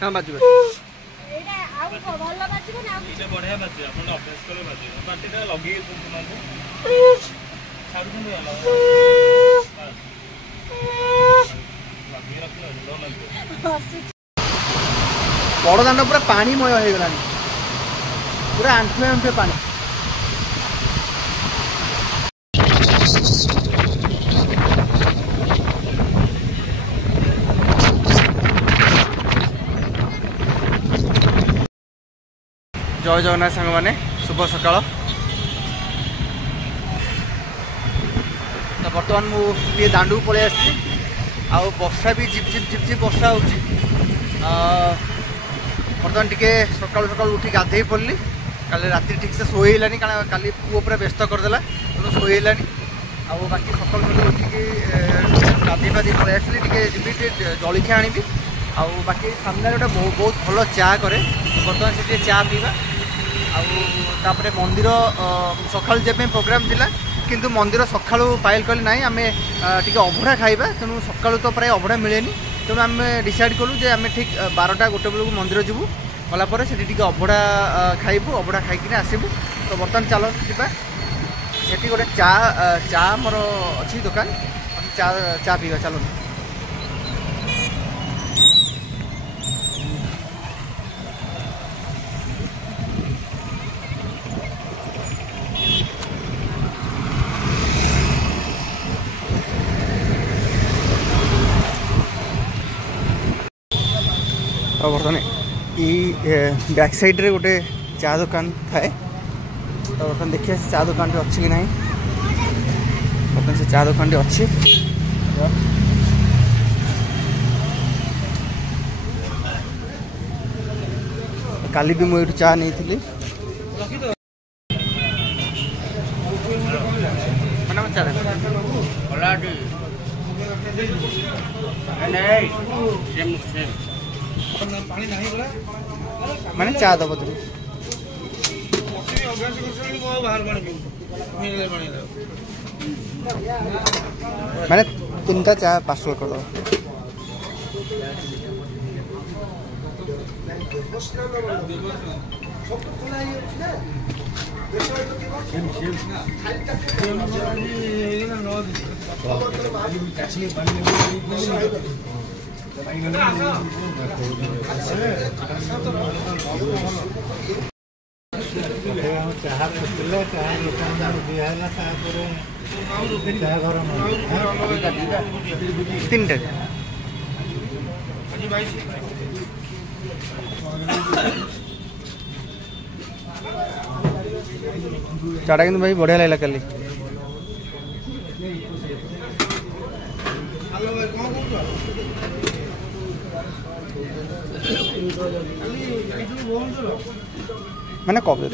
हाँ बाजू एटा आउ भल बाजिबो ना एटा बढ़िया बाजे अपन अभ्यास करे बाजे पाटीटा लगे तुमको छाडू दे होला लगे रखलो लो लगे बड़ दांड पूरा पानीमय हो गला पूरा आंठुए आंठुए पानी जय जगन्नाथ सांग मैंने शुभ सकाल तो बर्तमान मुझे दांडू पलि आसी वर्षा भी झिप झिप झिप झिप वर्षा हो बर्तमान टी सकाल सकाल उठी गाधे पड़ली काली राति ठीक से शोलानी कारण काली पुओ पूरा व्यस्त करदेला तेणु शोलानी बाकी सकाल सकाल उठिक गाधे पाधे पलि आसली जी जलखिया आनी बाकी सामने गोटे बहुत भल चा करे बर्तमान से चा पीवा आउे मंदिर सका जब प्रोग्राम थिला किंतु मंदिर सका पाइल कली ना आम टे अभड़ा खाइबा तेणु सका तो प्राय अभड़ा मिले तेणु आम डिसाइड कलु जे आम ठीक 12टा 1 बेलू मंदिर जीवु गलापर से अभड़ा खाइबू अभड़ा खाई आसबू तो बर्तमान चल जी गोटे चा चा मोर अच्छी दुकान चा चा पीवा चलो बर्तमान ये बैक साइड रे गोटे चा दुकान थाए तो बर्तमान देखिए चा दुकान अच्छी कि ना बर्तमान से चा दुकान अच्छी काली भी मुझे चा नहीं थी मैंने चा दब तुम मैंने 3टा चा पार्सल कर दो तीन चाटा कि भाई बढ़िया लगला कल मैंने कब दे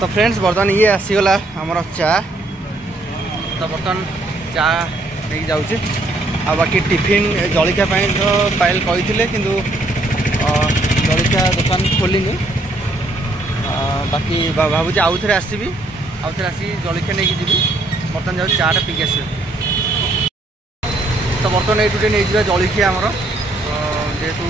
तो फ्रेंड्स बर्तमान ये आसीगला आमर चा तो बर्तमान चा नहीं जाऊँ आ बाकी टिफिन जलिखा तो पायल कही किंतु जलिखा दुकान खोलिनी बाकी भावुँ आउ थे आसबि आउ थे आसी जलिखा नहीं जी बर्तमान जाऊँ चाटा पीक आस तो बर्तमान ये नहीं जा जलिखिया आमर जेहेतु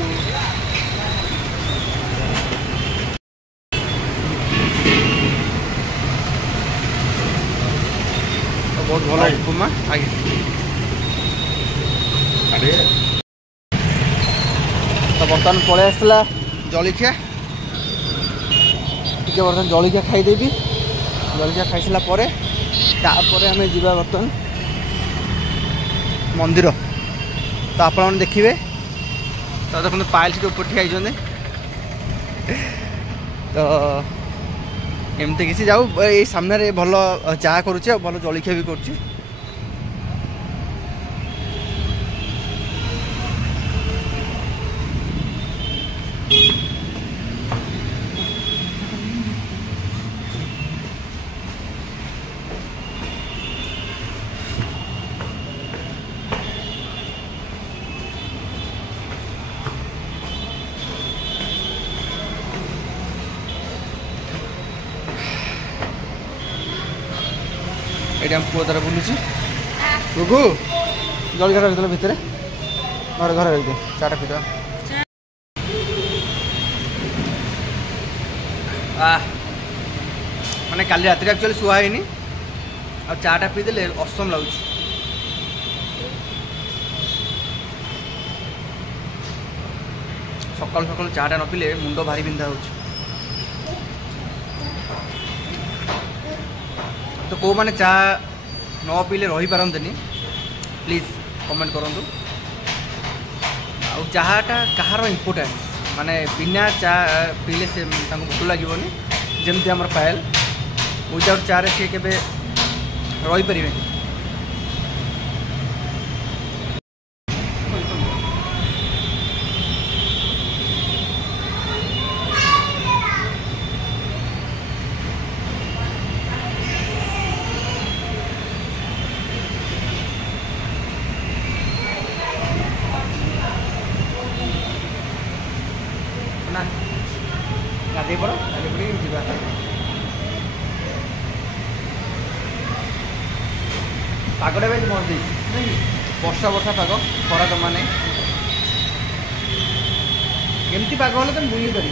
तो बहुत भल उपमा आगे तो बर्तमान पलि आसला जलिखिया टे बर्तमान जलिखिया खाईदेवी जलिखिया खाई सारापर आम जा बर्तमान मंदिर तो आप देखिए तो देखो पायल से ऊपर ठिया तो एमती किसी जाऊ ये सामने भल चा करुचे भल जलिखिया भी करुचे ये हम पुआ तार बुलूची गुगु जलखा रखिदेल भितर घर घर रखिदे चाटा पीदा मैंने काली रात एक्चुअली शुआनी आ चाटा पीदे असम लगुच सकाल सकाल चाटा न पीले मुंड भारी बिंधा हो तो कौ मैंने चा न पीले रही पारंतनी प्लीज कमेंट करूँ आ चाटा कहार इम्पोर्टेंस माने बिना चा पीले से भूख लगे जमती आम पायल विदाउट चा रे सी के रही पारे ना गाधे पड़ गाधे पड़ी जा पागटा भी मस्त वर्षा वर्षा पाग खरा जमा नहीं केमती पाग हेल्ले तुम बुली पार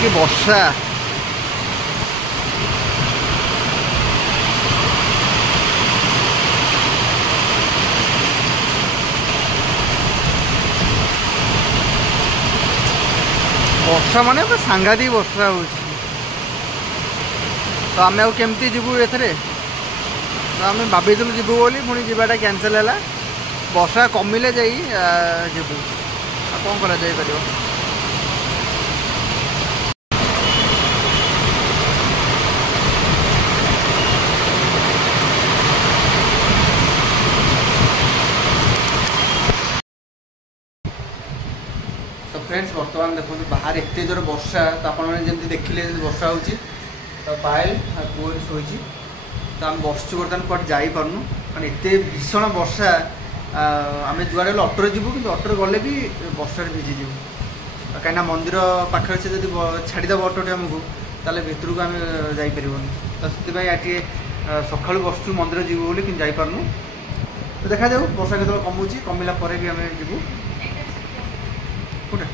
कि वर्षा वर्षा माने सांघातिक वर्षा हो तो आम आमती जीवु एथरे तो आम भाई जीवु बोली पुणी जावाटा कैंसल है वर्षा कमिले जा जीवु कौन करा जाई परियो फ्रेंड्स बर्तमान देखो बाहर एत जोर वर्षा तो आपमि देखिले वर्षा हो तो पायल पुओ शोची तो आम बसचु बर्तमान कौट जापारनु मैं एत भीषण वर्षा आम जुआड़े अटोरे जीवु कि अटोरे गले भी वर्षा भिजिजु कहीं मंदिर पाखे से जब छाड़देव अटोटे आमको ताले भितर को आम जापर तो से आज सका बसचु मंदिर जीवु बोली कि जापारनु तो देखा जाऊ वर्षा के कमुची कमिला भी आम जीवु कोटा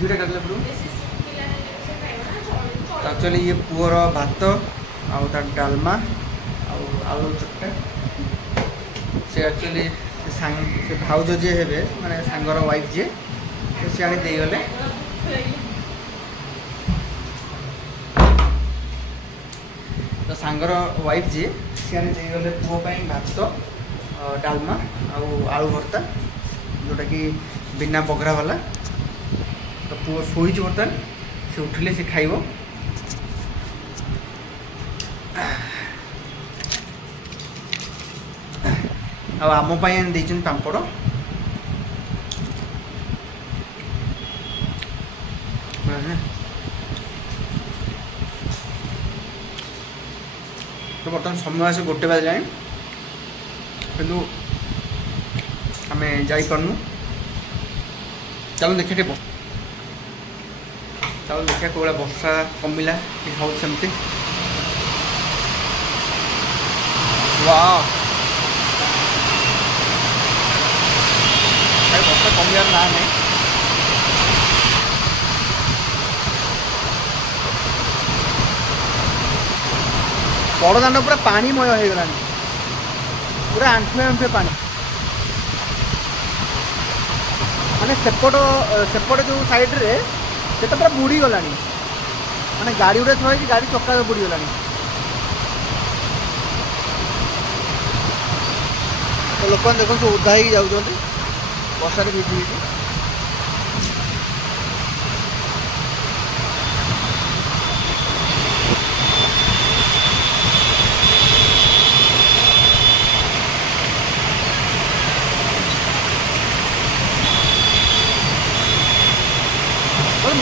झीरा काटला पड़ो एक्चुअली ये पुअर भात आउ डालमा आलू चटका से एक्चुअली से भाउज जे हे माने सांगर वाइफ जे से आनी दे गले तो सांगर वाइफ जे से आनी दे गले पुओ पई भात डालमा आलू भर्ता जोटा कि बिना बगरा वाला तो पुओ शोच बर्तमान से उठिले से खाइब आम देचन पापड़ तो बर्तमान समय आस 1 बजे किंतु आम जापारनु चलो देखिए चलो देखिए कौन वर्षा कमिला कि हाउ सेमती वाह वर्षा कमियार ना नहीं बड़दान पूरा पानीमय हो गला पूरा आंठुए आंठुए पानी माने सेपट जो साइड रे से पूरा बुड़ी गला माने गाड़ी गुड़ा थोड़ी गाड़ी चक्का बुड़ी गला तो लोक देखो ओदा ही जाऊँ वर्षा भिजी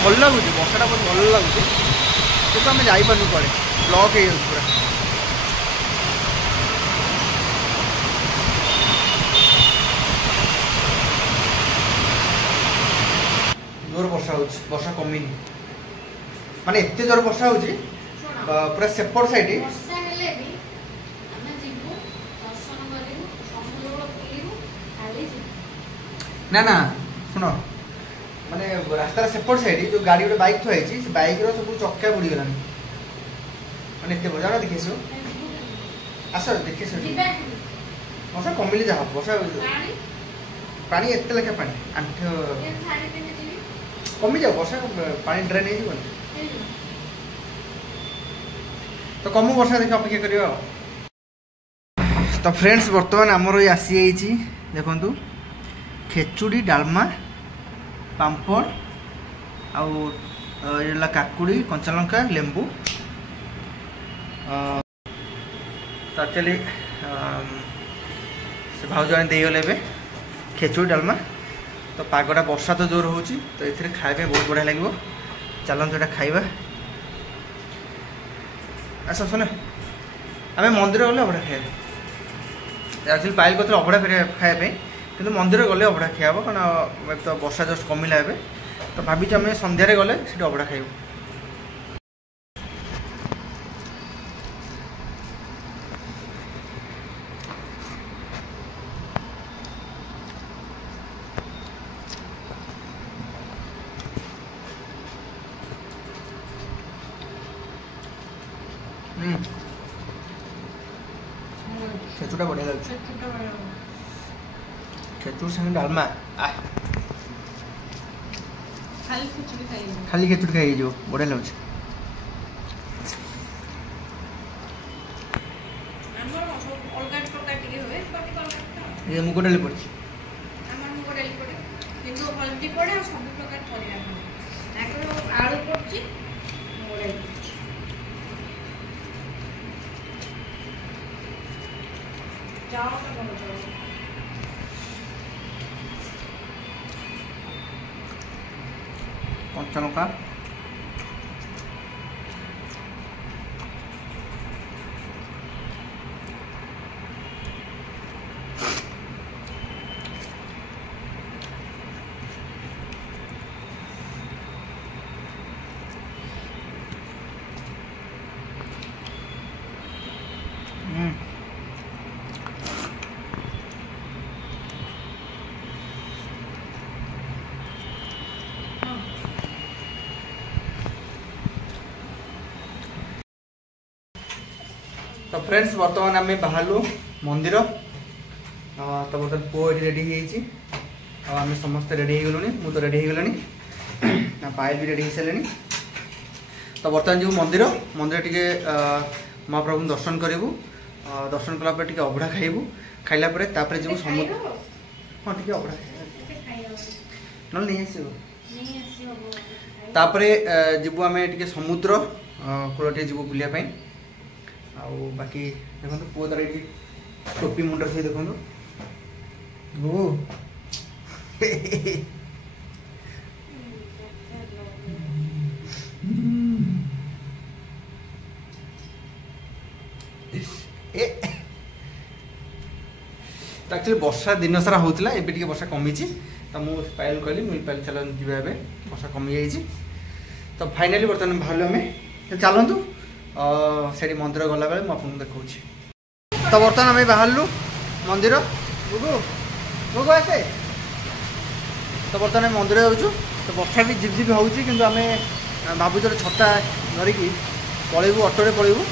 भल लगुच बर्षाटा बहुत भल लगुच कि आम जापू कड़े ब्लक हो पूरा जोर वर्षा हो वर्षा कमी माने एत जोर वर्षा हो पूरा सेपट साइड ना ना शुण माने रास्तार सेपट साइड जो गाड़ी गोटे बाइक थुआई से बाइक सब चक्का बुड़ीगला मैंने एत जाओ देखिए आस देखिए वर्षा कमिले जा वर्षा पानी एत लेखा पानी आंठ कमी जाओ वर्षा पानी ड्रेन हो तो कमु वर्षा देखिए अपेक्षा कर तो फ्रेंड्स बर्तमान आमर ये आसी जाइए देखु खेचुड़ी डालमा पापड़ आउ काकुड़ी कंचा लंका लेंबू तो एक्चुअली से भाज देगले खेचुड़ी डालमा तो पागटा वर्षा तो जोर हो तो ये खाया बहुत बढ़िया लगे चलते यहाँ खाइबा आस सुन आम मंदिर गले अभड़ा खाए एक्चुअली पाइल कहते अभड़ा खायापी कि मंदिर गले अभड़ा खिया हम कारण तो वर्षा जस्ट कमिला ए तो भावी आम सन्धार गले से अभड़ा खाइबू खेचुड़ा बढ़िया लगे खेचुड़ संगे डालमा खाली खेचुड़ खाई जो बढ़िया लगे ये मुग डाली पड़ी कंचा लंका तो फ्रेंड्स बर्तमान आम बाहर मंदिर तो बर्तमान पुओ ये रेडी आम समस्त रेडी हो गलुनी मु तो रेडी हो गलनी पायल भी रेडी हो सारे तो बर्तमान जो मंदिर मंदिर टी महाप्रभु दर्शन करूँ दर्शन कलापर टी अभड़ा खाइबू खाइला जो समुद्र हाँ टी अभड़ा ना नहीं आसपरे जीवु आम टे समुद्र कूल टे जीवु बुलापाई आउ बाकी देखो पुओ तार ये टोपी मुंड से देखो तो एक्चुअली वर्षा दिन सारा होता है टी वर्षा कमी तो मुझे पायल कहली मुझे पायल चल जी वर्षा कमी जाइए तो फाइनाली बर्तमान बाहर आम चलतु से मंदिर गला बेले मुझे देखा तो बर्तमान आम बाहरलु मंदिर गुगु गुगु आसे तो बर्तमान मंदिर जाऊँ तो वर्षा भी झिप झिप होती कि आम भावुँ छता धरिकी पलैबू अटोरे पलैबू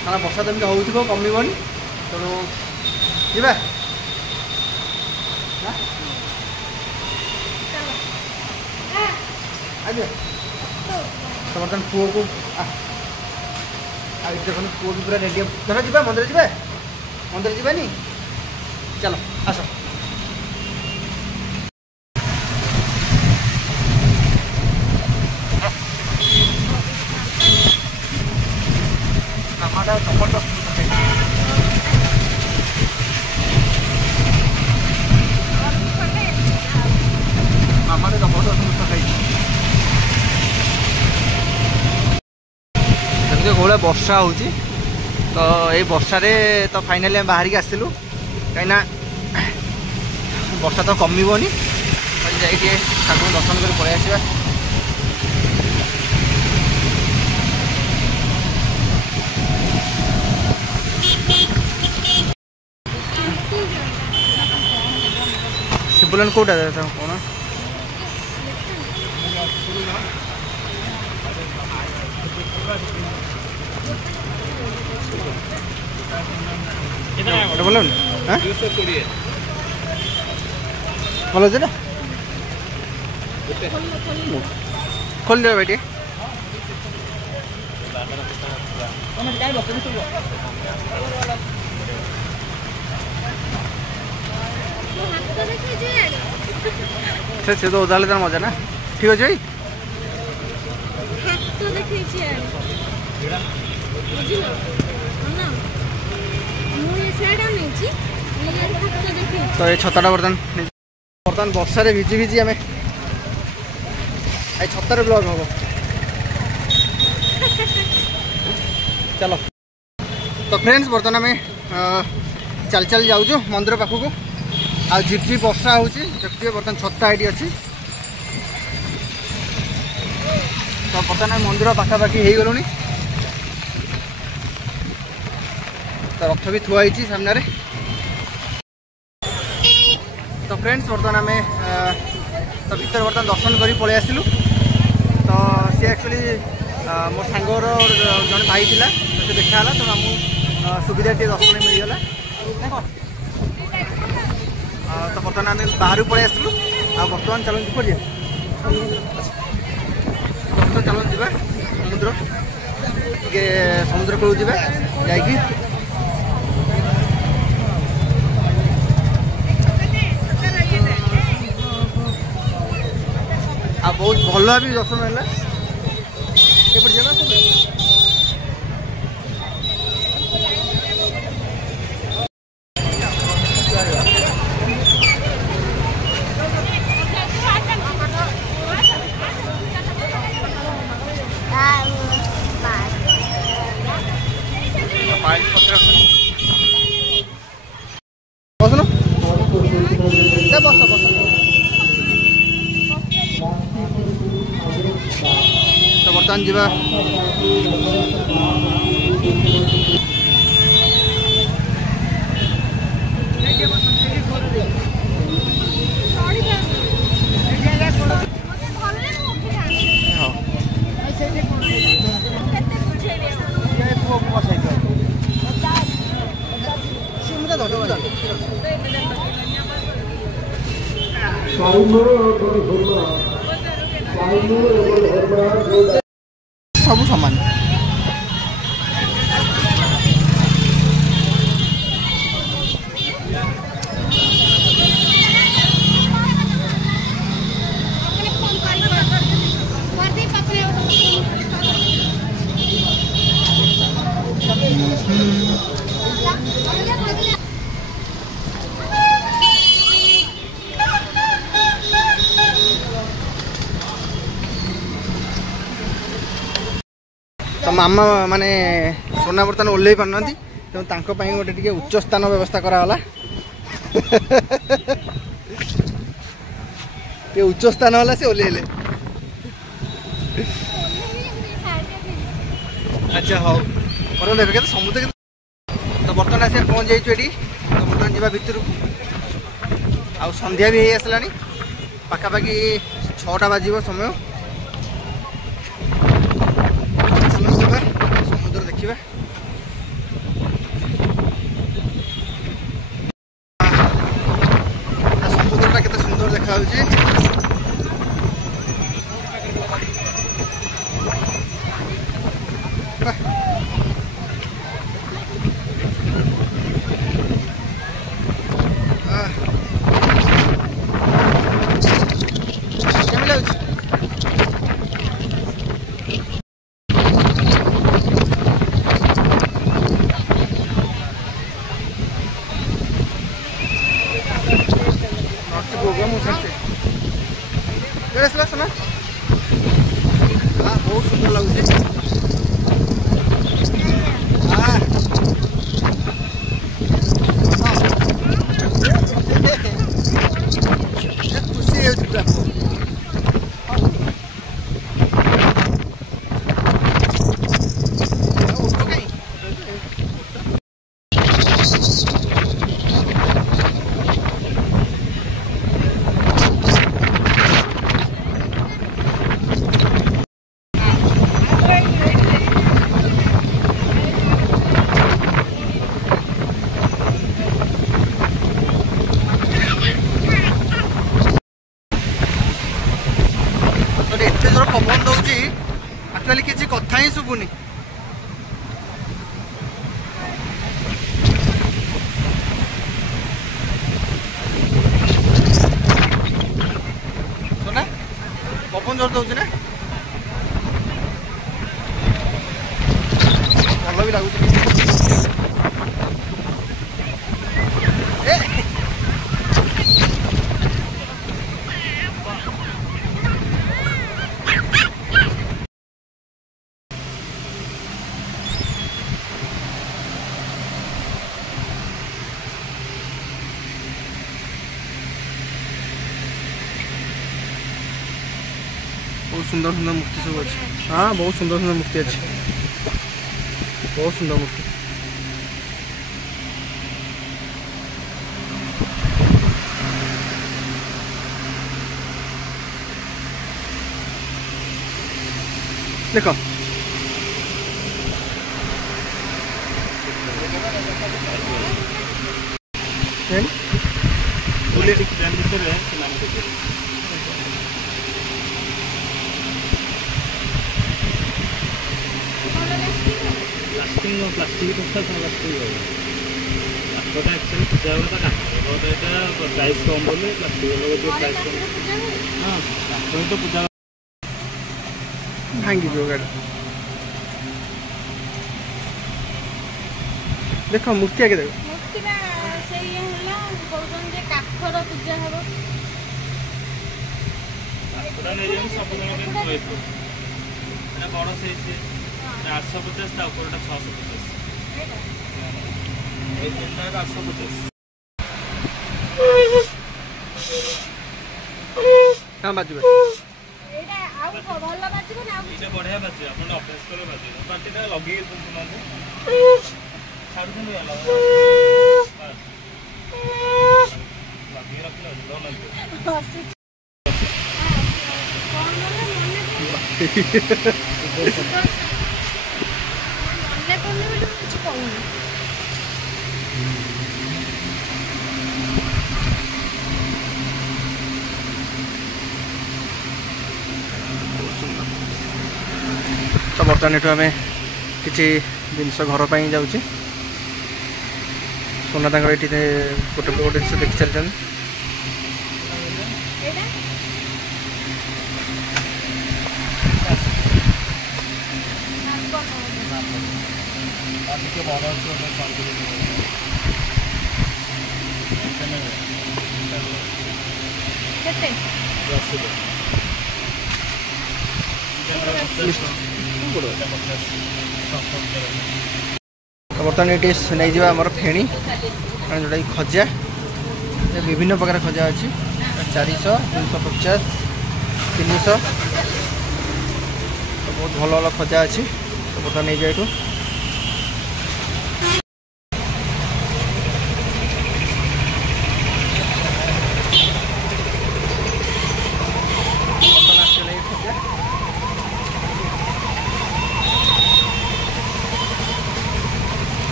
कारण वर्षा तो एमती हो कमिबनी तेणु जा तो बर्तमान पुओ को देखो पुओ भी पूरा रेडी धर जा मंदिर जानी चलो आस जबरदस्त भाया वर्षा हो तो ये वर्षारे तो फाइनाली आम बाहर आसलु कहीं वर्षा तो कमिबनी जाइए ठाकुर दर्शन कर पलि आसवा। शिवलान कौटा कौन भल भल अच्छे ना खोल दे भाई से तो ओदाले तार मजा ना ठीक अच्छे भाई तो ये छताटा बर्तमान वर्षा भिजी भिजी आम छतार ब्लॉग हम चलो। तो फ्रेंड्स बर्तमान आम चल चल जाऊँ मंदिर पाखक आ झिप झिप वर्षा हो देखिए बर्तमान छता ये अच्छी। तो बर्तमान मंदिर पाखापाखि हो गलुनी तो रथ भी थुआ सामने। तो फ्रेंड्स बर्तमान आम तो भीतर बर्तमान दर्शन कर पलि आसलु। तो सी एक्चुअली मो सांगर जन भाई थिला तो से देखा तो आम सुविधा टे दर्शन मिलगला। तो बर्तमान आम बाहर पलि आसलु आ बर्तमान चलते पड़े बर्तमान चलते जा समुद्र टे समुद्र कूल जा बहुत भल भी दर्शन है तो बर्तमान जीवा सब सामान तो मामा माने सोना बर्तमान ओल्लै पार तेणु गोटे टी उच्च स्थान व्यवस्था कराला उच्च स्थान है से ओल्ले अच्छा हाँ बर्तमान देखे तो समुद्र तो बर्तमान आस पहुँच जाइए तो बर्तमान जावा भितर आ संध्या भी हो आसला पाखापाखि 6टा बाजिब समय समुद्र देखिए समुद्रटा केते सुंदर देखा बहुत सुंदर लगुच ଶୁଭୁନି। ଶୁନା ପବନ ଜୋର ଦଉଛି ନା, ଭଲ ବି ଲାଗୁଛି। बहुत सुंदर सुंदर मूर्ति सब अच्छे। हाँ बहुत सुंदर सुंदर मूर्ति अच्छे, बहुत सुंदर मूर्ति। देखो प्लास्टिक प्लास्टिक काठटा एक्चुअली पूजा हुआ काठ प्राइस कम बोले प्लास्टिक प्राइस कम। हाँ काठ तो पूजा भांगी गाड़ी। देख मूर्ति आगे देख सब बड़ से 850 था ऊपर 650 850। हाँ बाजू बढ़िया बाजे आप अभ्यास कर पार्टीटा लगे छाड़ू लगे तो बर्तमान एठू आम किसी जिनस घर पर जाऊँ सोना तक ये गोटे गोटे जिन देखी चलते बर्तमान ये नहीं जावा आमर फेणी जोटा कि खजा विभिन्न प्रकार खजा अच्छी 400 350 300 तो बहुत भल भल खजा अच्छी। तो बर्तमान नहीं जाए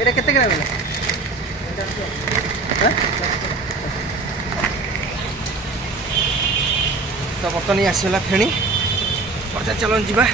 এটা কেতে গ্রাম হলো तो बर्तमान आसला फेणी चलो जीवा।